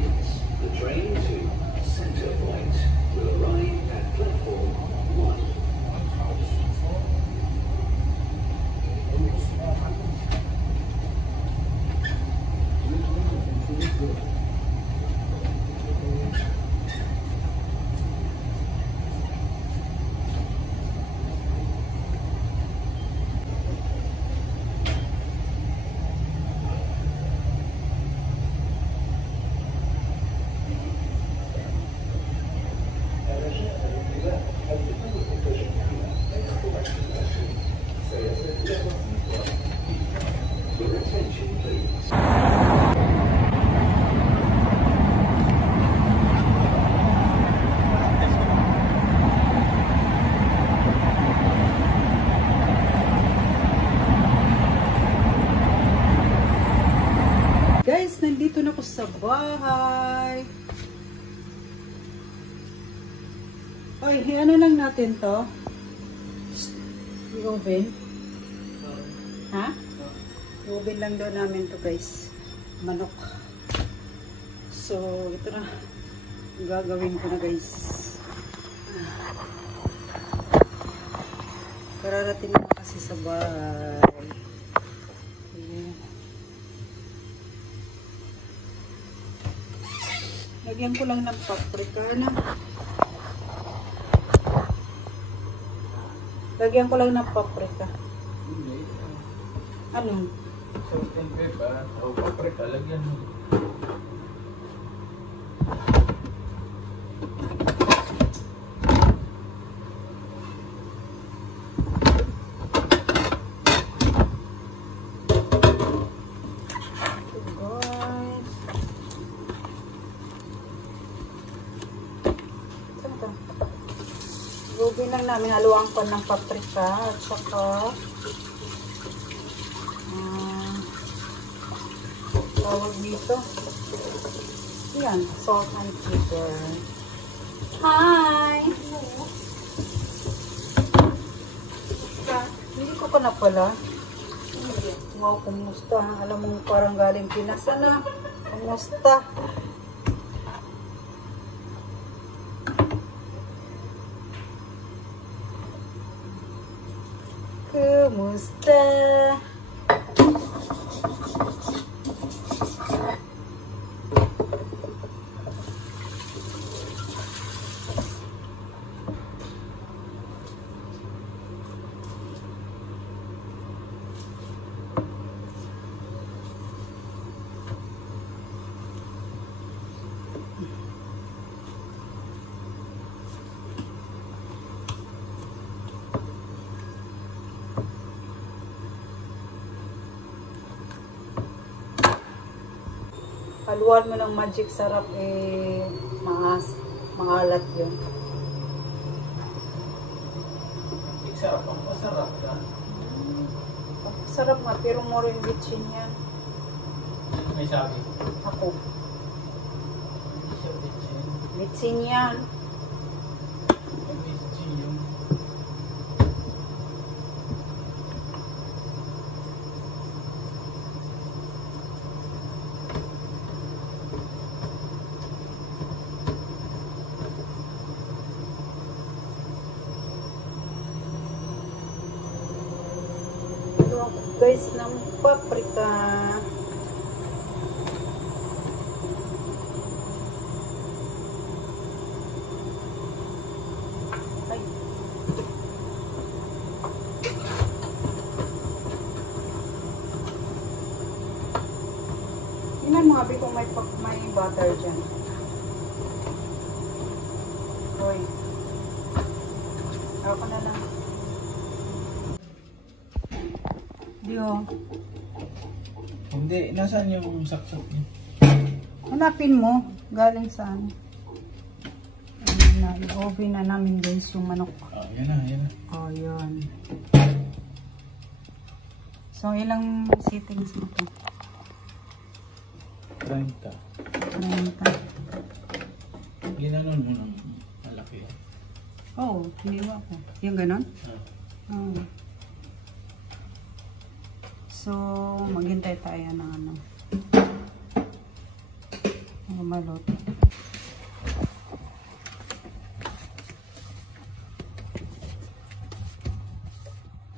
minutes, the train to Center Point will arrive at platform 1. Your attention, please. Guys, nandito na ako sa bahay. Oy, ano lang natin to? I-oven. Ha? I-oven lang daw namin to, guys. Manok. So, ito na. Gagawin ko na, guys. Kararating na kasi sa bahay. Ayan. Lagyan ko lang ng paprika na. Lagyan ko lang ng paprika. Ano? Salt and pepper. O paprika, lagyan mo. Gugin lang namin, haluan ko ng paprika at saka tawag dito. Yan, salt and pepper. Hi! Hindi ko na pala. Wow, kumusta? Alam mo, parang galing Pinas na. Kumusta? Kumusta? Haluan mo ng magic sarap, maalat yun. Magic sarap, ang masarap ka. Sarap nga, pero more yung bitchin yan. May sabi. Ako. Hindi siya bitchin. Bitchin yan. May bitchin yung... Guys, ng paprika. Ay. Tingnan mo, abi kung may butter dyan. Hoy. Ako na lang. Dio. Hindi, nasaan yung saksak niya? Hanapin mo. Galing saan? I-oven na namin guys yung manok. Oh, yan na, yan na. Oh, yun. So, ilang settings mo ito? 30. 30. Ginanon mo ng malaki. Oh, hiniwa ko. Yung ganon? Oh. So, maghintay tayo ng ano. Bumalot.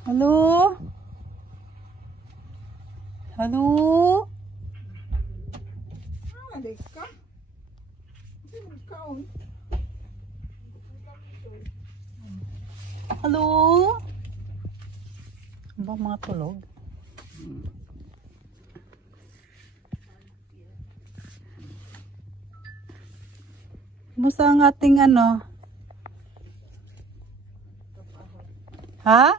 Hello? Hello? Adik ka? Hello? Ano ba mga tulog? Kumusta ang ating ano? Ha?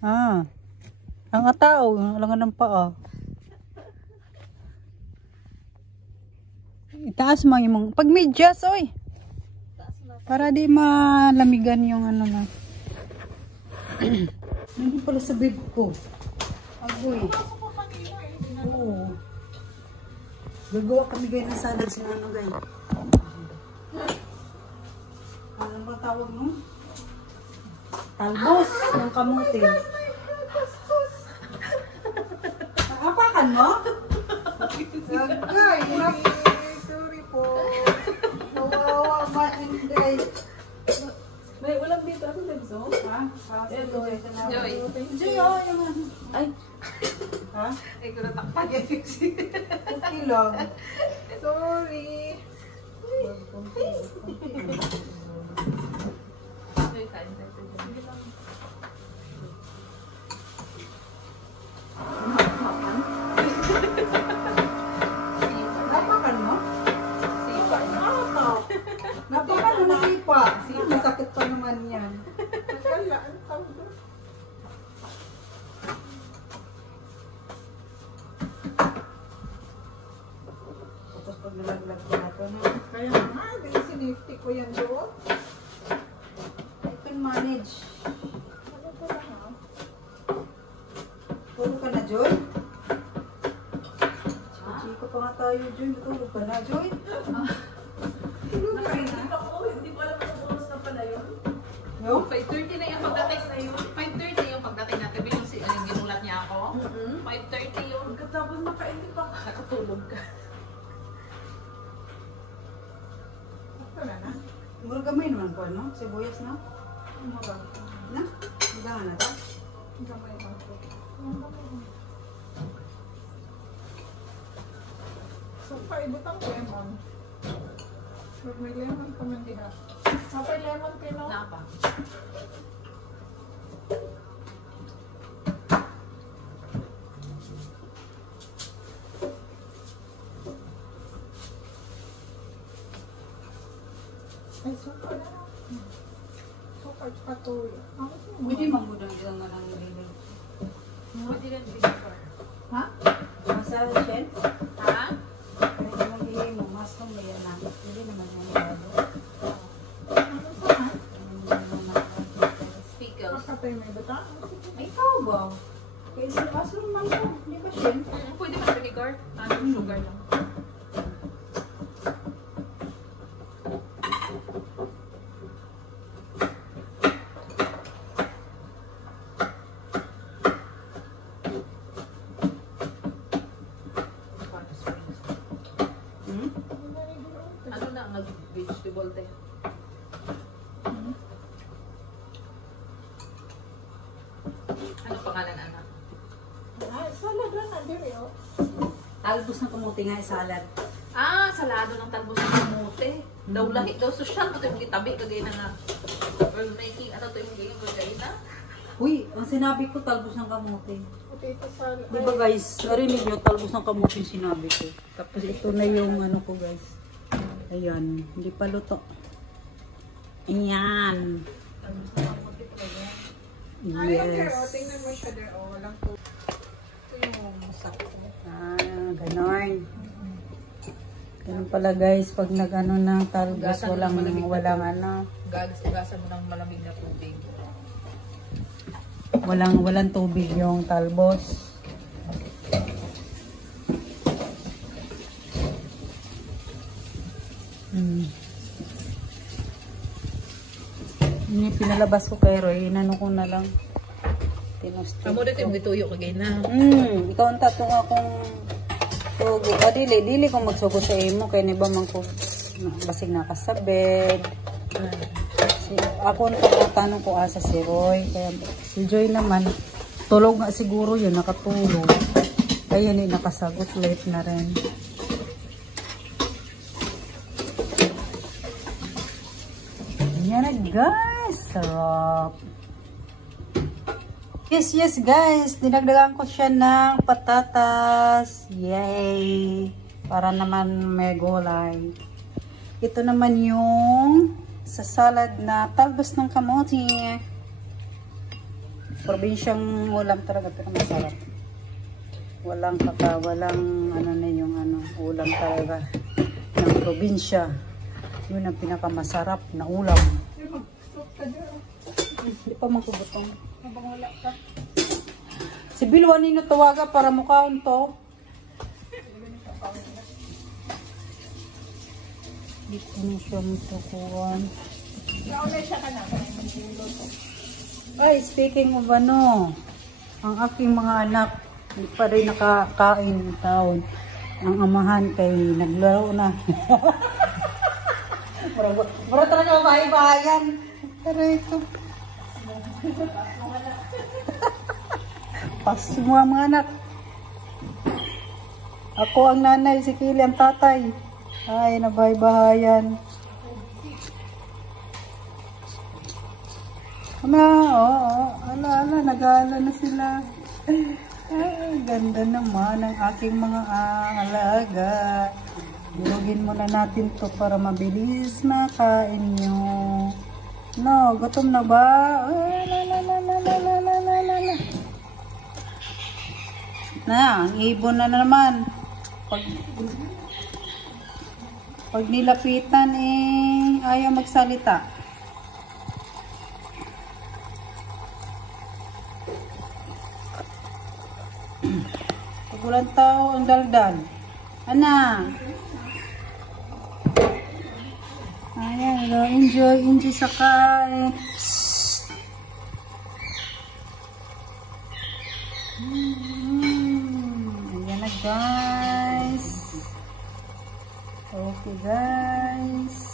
Ah. Ang atao, alangan ng paa. Itaas mo yung pag medyas, oy. Para di malamigan yung ano na. Hindi pala sa bib ko. Agoy. Oo. Gagawa kami guys ng salad sa ano guys. Ano ba tawag mo? Talbos ng kamuti. Nakapakan mo? Gagay. Sorry po. Kawawa ba hindi? May ulam dito. Ano Benzo? Ha? Joy. Joy. Joy, oh, yung ano. Ay. Ha? Ay, ko natakpan yan. Okay lang. Sorry. Napakan mo? Sipa. Napakan mo na sipa. Masakit pa naman yan. Nagkala. Ang tawag doon. Tapos pag nalaglag ko na ito na. Kaya nga, di sinifty ko yan doon. I can manage. Ano ko lang ha? Tulog ka na, Joy? Chika pa nga tayo, Joy. Tulog ka na, Joy? Tulog ka na. Hindi ko alam kung oras na pala yun. Yo? 5:30 na yung pagdating na yun. 5:30 yung pagdating natin. Yung ginulat niya ako. 5:30 yun. Tapos makaintip pa. Nakatulog ka. Wala na. Mura gamay naman ko, no? Sibuyas na? Mura. Na? Higangan na ta? Gamay lang po. So, paibutang lemon. Pag may lemon pa man diha. Kapay lemon kayo, no? Napa. Ay, super na. Super patuloy. Pwede mangudang ilang nga lang nililin. Pwede rin before. Ha? Masal, Shen? Ha? Pwede maghihim mo. Mas kung may yan namin. Hindi naman yan nilado. Ano pa ha? Pickles. Makatay may bata? Ay, ikaw ba? Kaya sa paso naman ko. Di ba, Shen? Pwede ba vinegar? Sugar lang. Hmm? Ano na ang vegetable tayo? Ano pangalan anak? Salad lang na diri oh. Talbos ng kamuti nga salad. Ah, salado ng talbos ng kamote. Daw lahi daw social mo yung gitabi kagay na nga. Girl making ano to yung game kagay na. Uy, ang sinabi ko talbos ng kamuti. Potato salad. Di ba guys, narinig nyo, talbos ng kamuti yung sinabi ko. Tapos ito na yung ano ko guys. Ayan, hindi pa luto. Ayan. Talbos ng kamote talaga. Yes. Tingnan mo siya there. Oh, walang to. Ito yung sakto. Ah, ganon. Ganun pala guys, pag nag-ano ng talbos, walang ano. Ugasan mo ng malamig na tubig. Walang tubig yung talbos. Ini pinalabas ko kay Roy, inano ko na lang. Tinosted Amo dito ko. yung gituyo kagay na. Ikaw ang tatong akong Sugo. Dili ko magsugo sa imo. Kaya niba man ko basig nakasabed. Ako tanong ko asa si Roy. Kaya si Joy naman, tulog nga siguro yun, nakatulog. Kaya yun nakasagot, late na rin. Yan na guys, sarap. Yes guys, dinagdagan ko siya ng patatas. Yay! Para naman may gulay. Ito naman yung sa salad na talbos ng kamote. Probinsyang ulam talaga pero masarap. Walang ano na yung ulam talaga ng probinsya. Yun ang pinakamasarap na ulam. Hindi pa magkubutong. Habang wala ka. Si Bilwan nino tawaga para mukhaon to. Dito na siya matukuhan. Ay, speaking of ang aking mga anak, hindi pa rin nakakain ng taon. Ang amahan kay naglaro na. Mura talaga bahay-bahayan. Pero ito. Pass mo mga anak. Ako ang nanay, si Kili ang tatay. Ay, nabahay-bahayan. Ala, nag-aala na sila. Ay, ganda naman ang aking mga alaga. Durugin muna natin to para mabilis na kain nyo. No, gutom na ba? Na, ang ibon na naman. Pag nilapitan ayaw magsalita. Pag walang tao, ang daldal. Ana. Ayan, enjoy sa kain. Ayan na guys. Okay guys.